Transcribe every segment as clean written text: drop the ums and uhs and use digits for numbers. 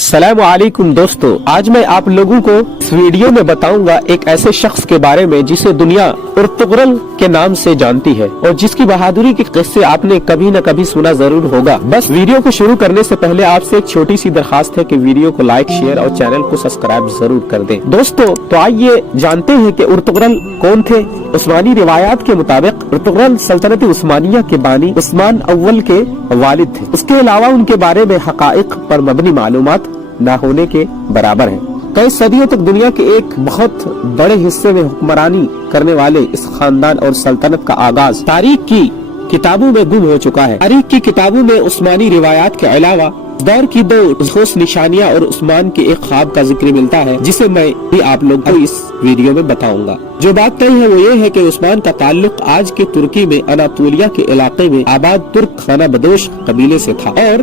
अस्सलाम वालेकुम दोस्तों, आज मैं आप लोगों को इस वीडियो में बताऊंगा एक ऐसे शख्स के बारे में जिसे दुनिया अर्तुगरुल के नाम से जानती है और जिसकी बहादुरी के किस्से आपने कभी न कभी सुना जरूर होगा। बस वीडियो को शुरू करने से पहले आपसे एक छोटी सी दरखास्त है कि वीडियो को लाइक, शेयर और चैनल को सब्सक्राइब जरूर कर दें। दोस्तों, तो आइए जानते हैं कि अर्तुगरुल कौन थे। उस्मानी रिवायात के मुताबिक अर्तुगरुल सल्तनत उस्मानिया के बानी उस्मान अव्वल के वालिद थे। इसके अलावा उनके बारे में हकाइक पर मबनी मालूमात न होने के बराबर है। कई सदियों तक दुनिया के एक बहुत बड़े हिस्से में हुक्मरानी करने वाले इस खानदान और सल्तनत का आगाज तारीख की किताबों में गुम हो चुका है। तारीख की किताबों में उस्मानी रिवायात के अलावा दौर की दो ठोस निशानियां और उस्मान के एक ख्वाब का जिक्र मिलता है, जिसे मैं भी आप लोग को इस वीडियो में बताऊंगा। जो बात तय है वो ये है कि उस्मान का ताल्लुक आज के तुर्की में अनातोलिया के इलाके में आबाद तुर्क खाना बदोश कबीले से था और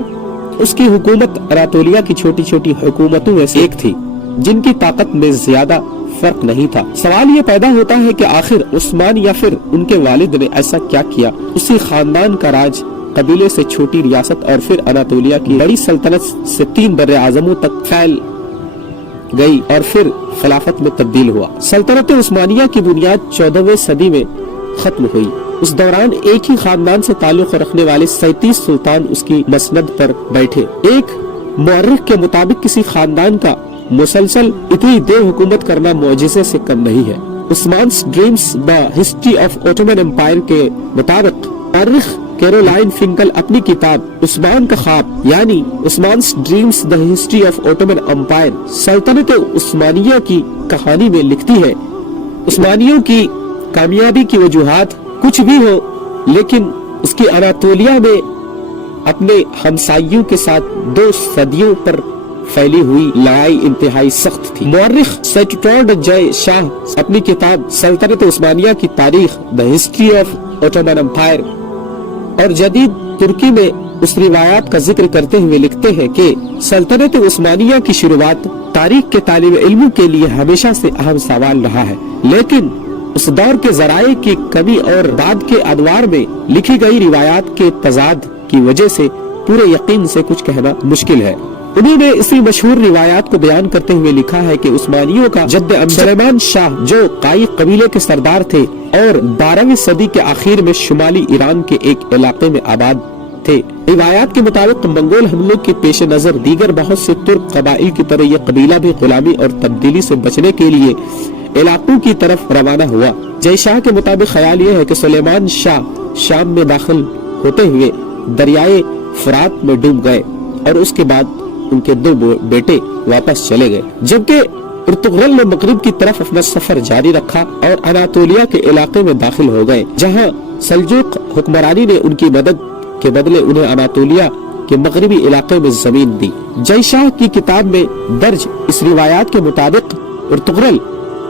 उसकी हुकूमत अनातोलिया की छोटी छोटी हुकूमतों में से एक थी जिनकी ताकत में ज्यादा फर्क नहीं था। सवाल ये पैदा होता है कि आखिर उस्मान या फिर उनके वालिद ने ऐसा क्या किया। उसी खानदान का राज कबीले से छोटी रियासत और फिर अनातोलिया की बड़ी सल्तनत से 3 बर्रे आज़मों तक फैल गई और फिर खिलाफत में तब्दील हुआ। सल्तनत उस्मानिया की बुनियाद 14वीं सदी में खत्म हुई। उस दौरान एक ही खानदान से ताल्लुक रखने वाले 37 सुल्तान उसकी मसनद पर बैठे। एक मुअर्रिख के मुताबिक किसी खानदान का मुसलसल इतनी देर हुकूमत करना मौजिज़े से कम नहीं है। Osman's Dreams the history of Ottoman Empire के मुताबिक मुअर्रिख कैरोलाइन फिंकल अपनी किताब उस्मान का ख्वाब यानी Osman's Dreams the history of Ottoman Empire सल्तनत उस्मानिया की कहानी में लिखती है, उस्मानियों की कामयाबी की वजूहात कुछ भी हो, लेकिन उसकी अनातोलिया में अपने हमसाइयों के साथ 2 सदियों पर फैली हुई लड़ाई इंतहाई सख्त थी। मुअर्रिख सैटुटोर्ड जय शाह अपनी किताब सल्तनत उस्मानिया की तारीख the history of Ottoman Empire और जदीद तुर्की में उस रिवायात का जिक्र करते हुए लिखते हैं कि सल्तनत उस्मानिया की शुरुआत तारीख के तालिब इल्मों के लिए हमेशा से अहम सवाल रहा है, लेकिन उस दौर के जराए की कमी और बाद के अदवार में लिखी गई रिवायात के तजाद की वजह से पूरे यकीन से कुछ कहना मुश्किल है। उन्होंने इसी मशहूर रिवायात को बयान करते हुए लिखा है कि उस्मानियों का जद्द सुलेमान शाह जो काई कबीले के सरदार थे और 12वीं सदी के आखिर में शुमाली ईरान के एक इलाके में आबाद थे। रिवायात के मुताबिक मंगोल हमलों के पेश नजर दीगर बहुत से तुर्क कबाइल की तरह यह कबीला भी गुलामी और तब्दीली से बचने के लिए इलाकों की तरफ रवाना हुआ। जय शाह के मुताबिक ख्याल यह है कि सुलेमान शाह शाम में दाखिल होते हुए दरियाए फरात में डूब गए और उसके बाद उनके 2 बेटे वापस चले गए, जबकि अर्तुगरुल ने मगरिब की तरफ अपना सफर जारी रखा और अनातोलिया के इलाके में दाखिल हो गए, जहां सल्जूक हुक्मरानी ने उनकी मदद के बदले उन्हें अनातोलिया के मगरिबी इलाके में जमीन दी। जय शाह की किताब में दर्ज इस रिवायात के मुताबिक अर्तुगरुल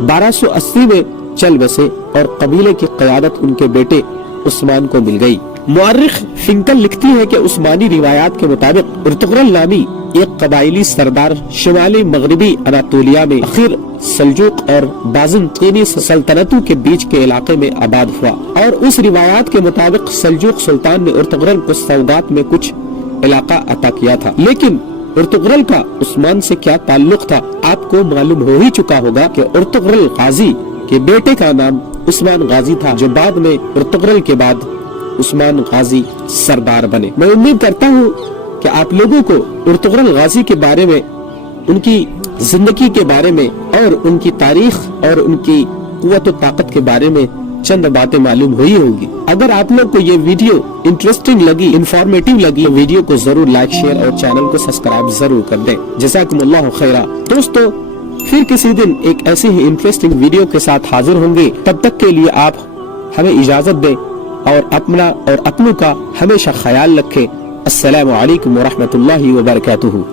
1280 में चल बसे और कबीले की क़यादत उनके बेटे उस्मान को मिल गई। मुअर्रिख फिंकल लिखती है कि उस्मानी रिवायात के मुताबिक अर्तुगरुल नामी एक कबाइली सरदार शुमाली मगरिबी अनातोलिया में आखिर सल्जूक और बाज़ंतीनी सल्तनतों के बीच के इलाके में आबाद हुआ और उस रिवायात के मुताबिक सल्जूक सुल्तान ने अर्तुगरुल को सौगात में कुछ इलाका अता किया था। लेकिन अर्तुगरुल का उस्मान से क्या ताल्लुक था, आपको मालूम हो ही चुका होगा कि अर्तुगरुल गाजी के बेटे का नाम उस्मान गाजी था, जो बाद में अर्तुगरुल के बाद उस्मान गाजी सरदार बने। मैं उम्मीद करता हूँ कि आप लोगों को अर्तुगरुल गाजी के बारे में, उनकी जिंदगी के बारे में और उनकी तारीख और उनकी कुव्वत और ताकत के बारे में चंद बातें मालूम हुई होगी। अगर आप लोग को ये वीडियो इंटरेस्टिंग लगी, इंफॉर्मेटिव लगी, तो वीडियो को जरूर लाइक, शेयर और चैनल को सब्सक्राइब जरूर कर दें। जज़ाकुमुल्लाहु खैरा। दोस्तों, फिर किसी दिन एक ऐसी ही इंटरेस्टिंग वीडियो के साथ हाजिर होंगे। तब तक के लिए आप हमें इजाजत दें और अपना और अपनों का हमेशा ख्याल रखें। अस्सलामु अलैकुम व रहमतुल्लाहि व बरकातुहू।